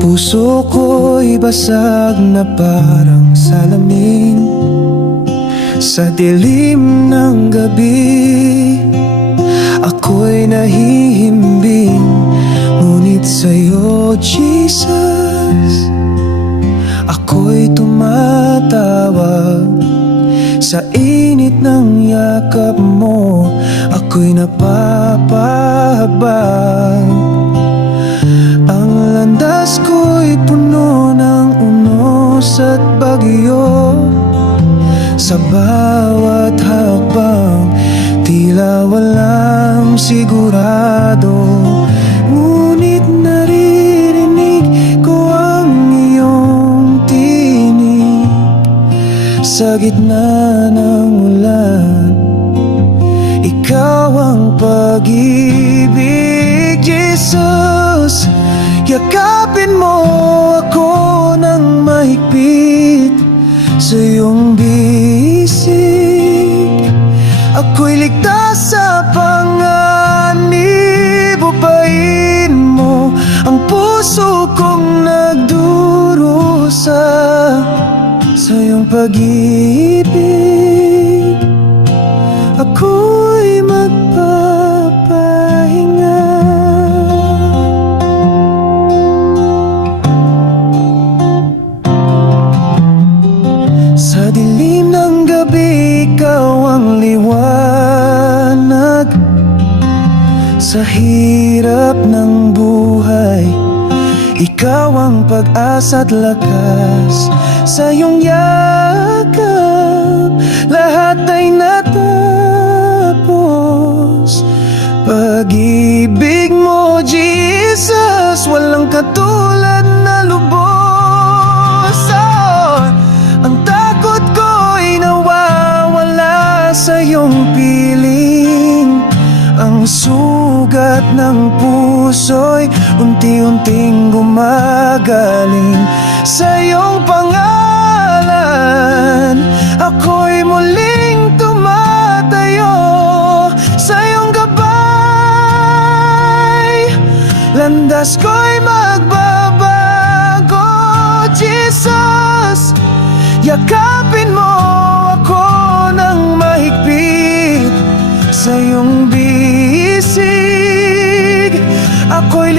Puso ko'y basag na parang salamin sa dilim ng gabi. Ako'y nahihimbing, ngunit sa'yo, Jesus, ako'y tumatawag. Sa init ng yakap mo, ako'y napapahabag. Ang landas ko'y puno ng unos at bagyo. Sa bawat hakbang, tila walang sigurado. Ngunit naririnig ko ang iyong tinig. Sa gitna ng ulan, ikaw ang pag-ibig, Jesus. Yakapin mo ako ng mahigpit sa iyong bisig. Ako'y ligtas sa panganib. Upain mo ang puso kong nagdurusa sa iyong pag-ibig. Ako'y magpapahinga. Sa dilim ng gabi, ikaw ang liwanag. Sa hirap ng buhay, ikaw ang pag-asa at lakas. Sa iyong yakap, lahat ay natapos. Pag-ibig mo, Jesus, walang katulad na lubos. Ang takot ko'y nawawala sa iyong piling. Ang sugat ng puso'y unti-unting gumagaling. Sa iyong pangalan, ako'y muling tumatayo. Sa iyong gabay, landas ko'y magbabago, Jesus. Yakapin mo ako ng mahigpit sa iyong bisig. Ako'y